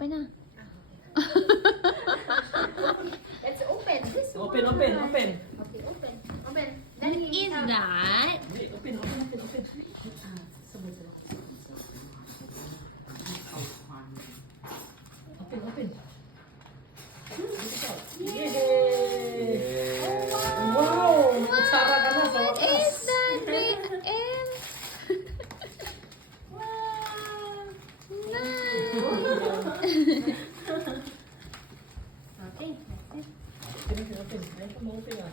open na. Let's open this one. Open. Okay, open. Open. What is that? Open. Open. Yay! Wow! Nakutsara ka na sa What wakas. is that? And Wow. nice. Okay, that's it. Open. Ayun ka ma-open ah.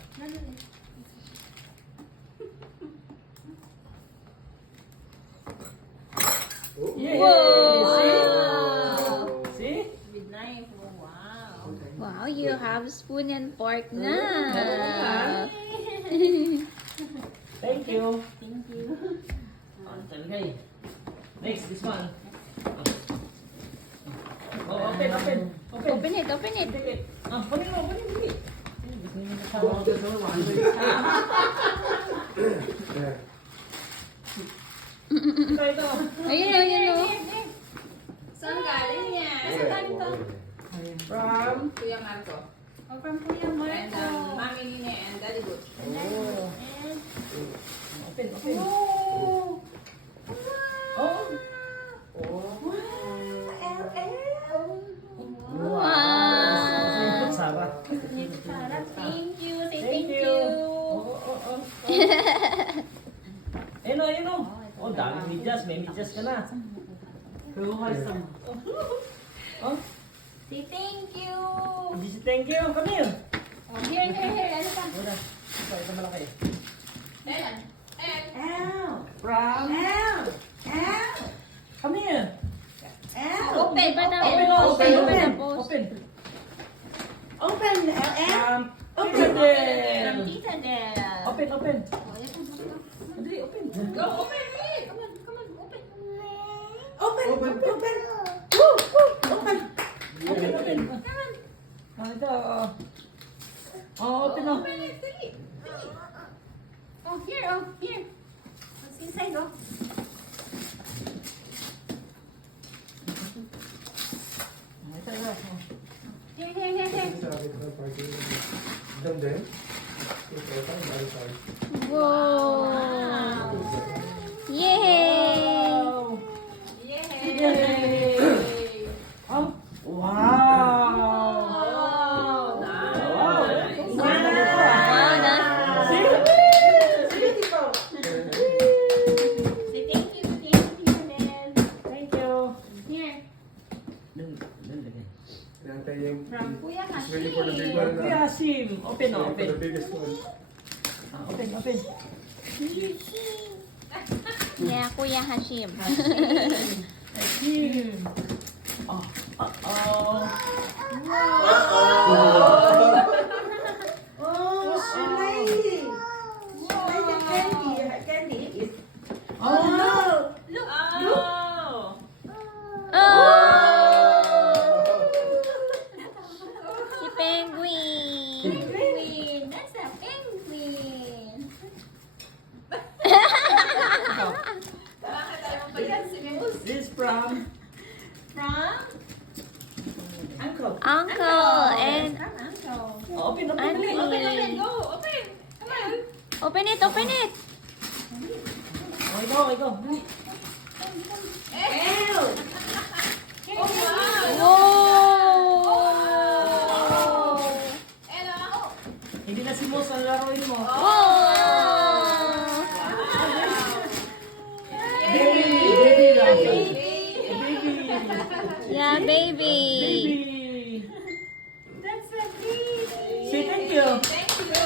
Yay! Wow. See? With knife. Oh, wow. Wow, you have spoon and fork na. Thank you. Thank you. Okay. Next, this one. Oh, open. Open it, open it. Kunin mo. Ito. Ayun o. Saan galing yan? Saan galing to? From? Kuya Marco. Oh, from Kuya Marco. And Mami Nina and Daddy Butch. Oh. Open. Oh. Oh. Wow. Sarah. Sarah, thank you. Say Thank thank you. you. Oh. Ayun o. Oh, dami medyas. May medyas ka na. Oh, Say thank you. hindi si thank you. Come here. Oh, here. Ano pa? Muna. Ito malaki. Ayan. From? Come here. Open pa daw. Open. Open. From From Tita Tita Del. Open. Oh, yan po. Madali, open. Go, open it. Come on, open. Open. Ito. Oh, open o. Open it, dali. Oh, here. What's inside, oh? Ito. Here. Wow. Yay. Yay! Oh, wow. Oh, nice. Wow, that's See? Say thank you, Tita Del. Thank you. Here, from Kuya Kuya Hashi. Hasim. Open o. Open. Open. Yeah, Kuya Hashim. Hasim. Oh. Oh. Look. Oh! Si Penguin. Penguin. That's a penguin. Bakit tayo pa yan si Mus? This from From Uncle. Uncle and From Uncle. Oh, open. Auntie. Open, go. Open. Come on. open it. Oh, ikaw. Ew! Oh, wow! Wow! Hello! Hindi na si Mos ang laruin mo. Wow! Baby lang. Baby! Yeah, baby. Baby. That's a baby! Say thank you. Thank you!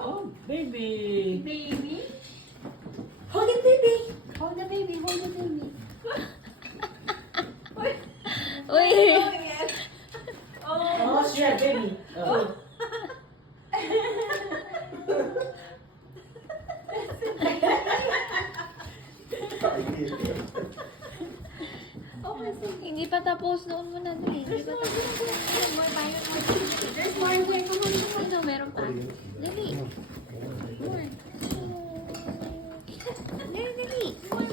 Oh, baby. Baby? Hold it, baby. Hold the baby, hold the baby. Uy! Oh, shit, baby. Oh. Hindi pa tapos. Noon mo na doon. Hindi pa tapos. There's more. Come on. Ano, meron pa. Dali. More. Dali. More.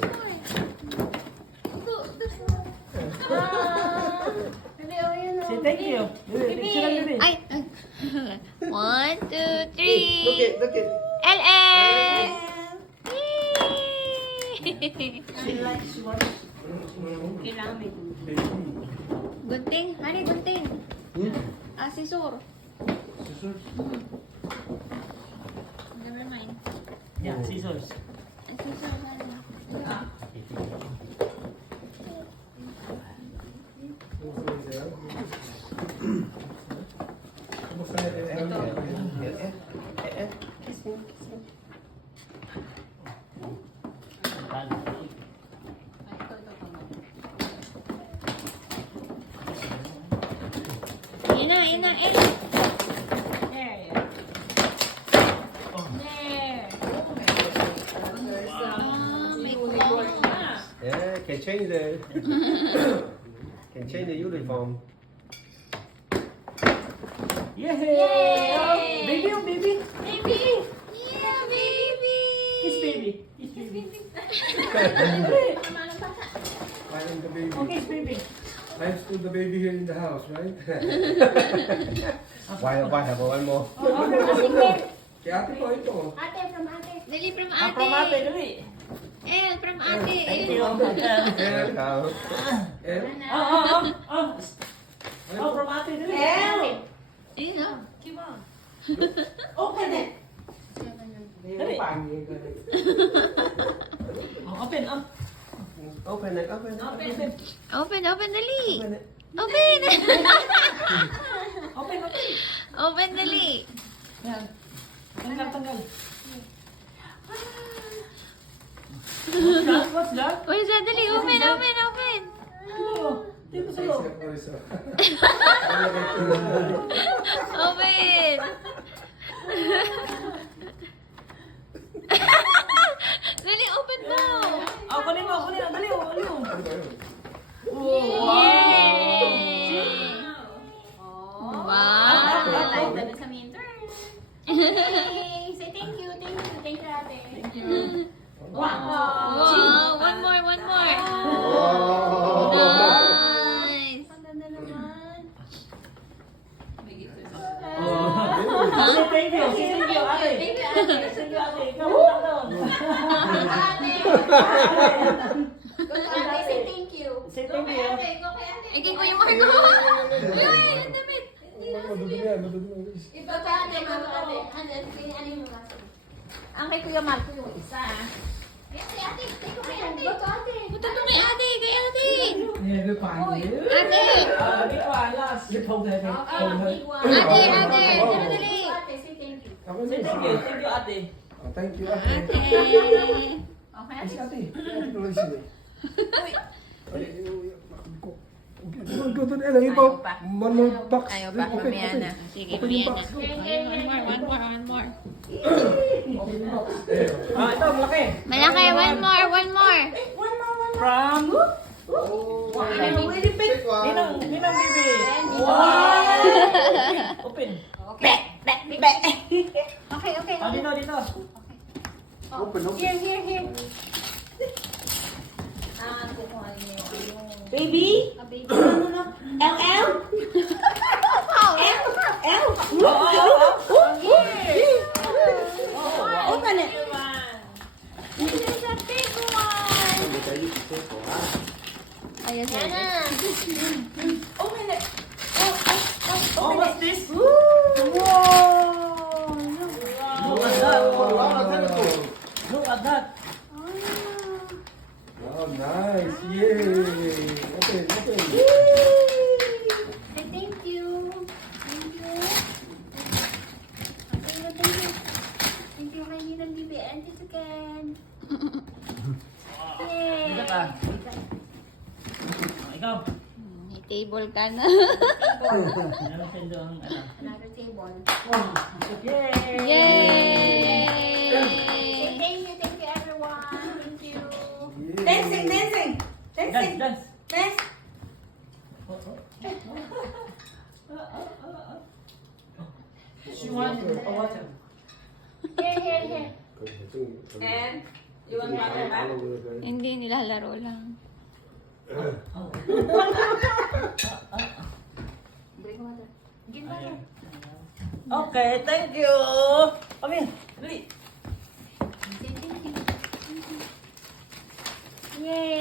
Go. Ah! thank you. Baby, picture lang, baby. Ay! 1, 2, 3. Look it. LS! Kailangan may Gunting. Hani, gunting. Asisor. Never mind. Yeah, scissors. Asisor sana. Ina. There. There. May clothes. Yeah, can change the uniform. Yay! Oh, baby, oh, baby. Baby! Yeah, baby! Kiss baby. Kiss baby. Finding the baby. Oh, kiss baby. I've still the baby here in the house, right? Why have one more? Kaya ate po ito. Oh. Ate, from ate. Dali from Ah, ate. from ate, dali. From ate. Thank you. Welcome. Eh? Oh, from ate, dali. Ayun oh. Come on. Open it. Dali. Oh, open, oh. Open it. Open. Open, dali. Open it. Open! Open, open. Open, dali. Yan. Tanggal. What's that? What is that? Dali, open. Oh, dito sa loob. Open! Dali, open mo! Oh, kunin mo. Dali, oh. Wow! Dami sa minter. Yay! Say thank you, ate. Thank you. Wow! One more! Oh. Nice! Ang ganda naman. Say thank you, ate. Thank you, ate. Thank you, ate. Ikaw, doon. Ate. Go to ate, say thank you. Say thank you. Go kay ate. Ay, kay Kuya Marco! Ay, ang damit! Iba ka ate, go to ate. Ano yung mga? Ang kay Kuya Marco yung isa. Ate, take ko kay ate. Go to ate. Punta to kay ate! Kay ate! Oy. Ate! Dito, last. Okay, big one. Ate! Dali! Ate, say thank you. Say thank you, ate. Oh, thank you, ate. Ate! Okay, Yes, ate. ate. Ate tuloy sila. Go to the Ayaw pa. One more box. Ayaw pa, Open, mamaya open. na. Sige, Open yung mamaya box. na. Go. One more. Open yung box. There. Ito, malaki. Malaki, one more. From? Oh. Take one. Ninang baby. Wow! Open. Okay. Okay. Oh, dito. Open. Here. Kukuha niyo yung Baby? baby. LL? Open it. This is a big one! Ayun, sana. Open it. Oh, what's this? Wow! Look at that. Look at that. Oh, nice. Yay. Open. Say thank you. Thank you kay Ninang Bibi and Tito Ken. Yay! Bigat ah. Ikaw. May table ka na. Meron siya doon, Another table. Yay! Yay! Say thank you everyone. Thank you. Dancing. Dance. She wants water. Here. And you want water back? Hindi, nilalaro lang. water. Get water. Okay, thank you. Come here. Dali. Say thank you. Yay!